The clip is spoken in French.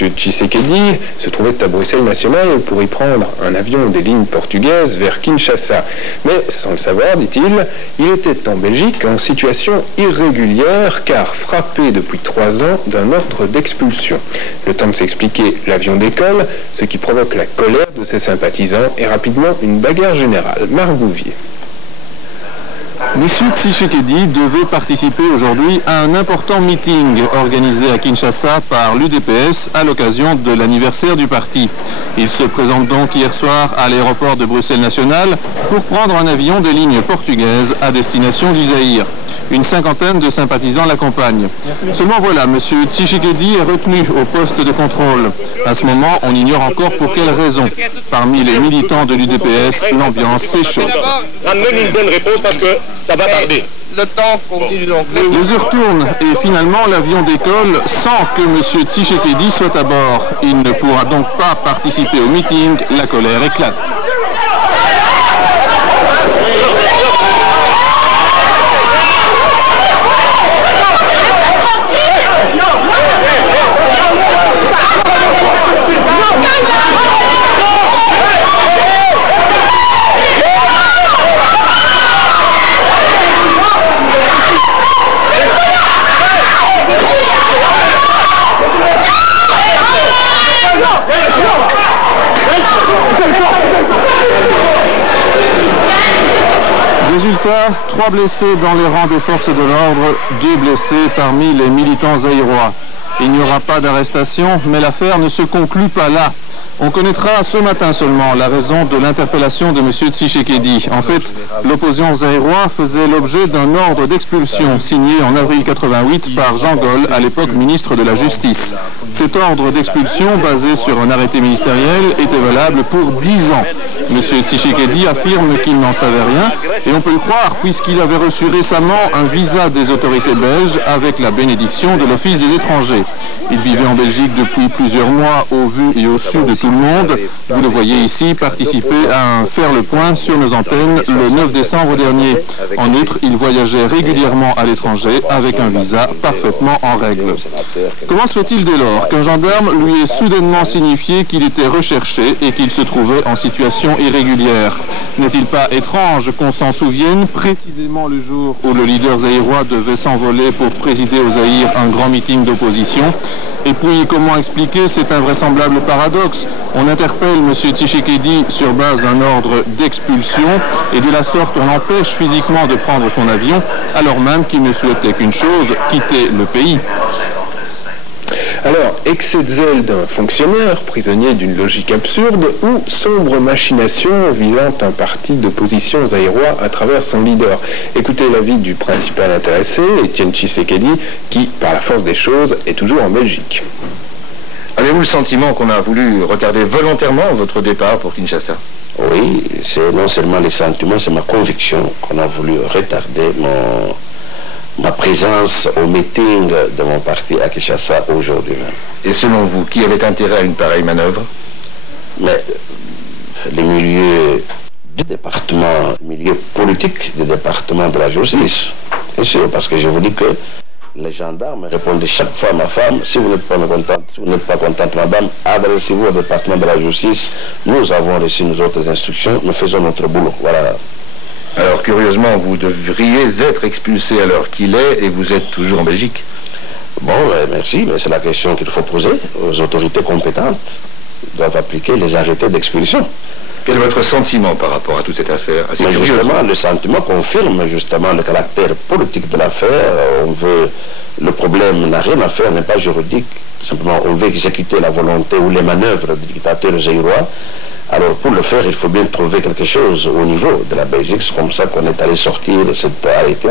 M. Tshisekedi se trouvait à Bruxelles National pour y prendre un avion des lignes portugaises vers Kinshasa. Mais, sans le savoir, dit-il, il était en Belgique en situation irrégulière car frappé depuis 3 ans d'un ordre d'expulsion. Le temps de s'expliquer, l'avion décolle, ce qui provoque la colère de ses sympathisants et rapidement une bagarre générale. Marc Bouvier. M. Tshisekedi devait participer aujourd'hui à un important meeting organisé à Kinshasa par l'UDPS à l'occasion de l'anniversaire du parti. Il se présente donc hier soir à l'aéroport de Bruxelles National pour prendre un avion des lignes portugaises à destination du Zaïre. Une cinquantaine de sympathisants l'accompagnent. Seulement voilà, M. Tshisekedi est retenu au poste de contrôle. À ce moment, on ignore encore pour quelle raison. Parmi les militants de l'UDPS, l'ambiance s'échauffe. Ramenez une bonne réponse parce que ça va tarder. Le temps continue donc. Les heures tournent et finalement l'avion décolle sans que M. Tshisekedi soit à bord. Il ne pourra donc pas participer au meeting. La colère éclate. Résultat, 3 blessés dans les rangs des forces de l'ordre, 2 blessés parmi les militants zaïrois. Il n'y aura pas d'arrestation, mais l'affaire ne se conclut pas là. On connaîtra ce matin seulement la raison de l'interpellation de M. Tshisekedi. En fait, l'opposition zaïrois faisait l'objet d'un ordre d'expulsion signé en avril 88 par Jean Gol, à l'époque ministre de la Justice. Cet ordre d'expulsion, basé sur un arrêté ministériel, était valable pour 10 ans. M. Tshisekedi affirme qu'il n'en savait rien, et on peut le croire puisqu'il avait reçu récemment un visa des autorités belges avec la bénédiction de l'Office des étrangers. Il vivait en Belgique depuis plusieurs mois au vu et au su de tout le monde. Vous le voyez ici participer à un faire le point sur nos antennes le 9 décembre dernier. En outre, il voyageait régulièrement à l'étranger avec un visa parfaitement en règle. Comment se fait-il dès lors qu'un gendarme lui ait soudainement signifié qu'il était recherché et qu'il se trouvait en situation irrégulière? N'est-il pas étrange qu'on s'en souvienne précisément le jour où le leader zaïrois devait s'envoler pour présider au Zaïre un grand meeting d'opposition? Et puis, comment expliquer cet invraisemblable paradoxe? On interpelle M. Tshisekedi sur base d'un ordre d'expulsion et de la sorte on l'empêche physiquement de prendre son avion alors même qu'il ne souhaitait qu'une chose, quitter le pays. Alors, excès de zèle d'un fonctionnaire, prisonnier d'une logique absurde, ou sombre machination visant un parti d'opposition zaïrois à travers son leader? Écoutez l'avis du principal intéressé, Étienne Tshisekedi, qui, par la force des choses, est toujours en Belgique. Avez-vous le sentiment qu'on a voulu retarder volontairement votre départ pour Kinshasa? Oui, c'est non seulement les sentiments, c'est ma conviction qu'on a voulu retarder ma présence au meeting de mon parti à Kinshasa aujourd'hui même. Et selon vous, qui avait intérêt à une pareille manœuvre? Mais les milieux du département, milieu politique du département de la justice, bien sûr, parce que je vous dis que les gendarmes répondent chaque fois à ma femme, si vous n'êtes pas contente, si vous n'êtes pas contente, madame, adressez-vous au département de la justice, nous avons reçu nos autres instructions, nous faisons notre boulot, voilà. Alors, curieusement, vous devriez être expulsé à l'heure qu'il est et vous êtes toujours en Belgique. Bon, merci, mais c'est la question qu'il faut poser aux autorités compétentes. Ils doivent appliquer les arrêtés d'expulsion. Quel est votre sentiment par rapport à toute cette affaire? Mais justement, le sentiment confirme justement le caractère politique de l'affaire. Le problème n'a rien à faire, n'est pas juridique. Simplement, on veut exécuter la volonté ou les manœuvres du dictateur zaïrois. Alors pour le faire, il faut bien trouver quelque chose au niveau de la Belgique. C'est comme ça qu'on est allé sortir cet arrêté.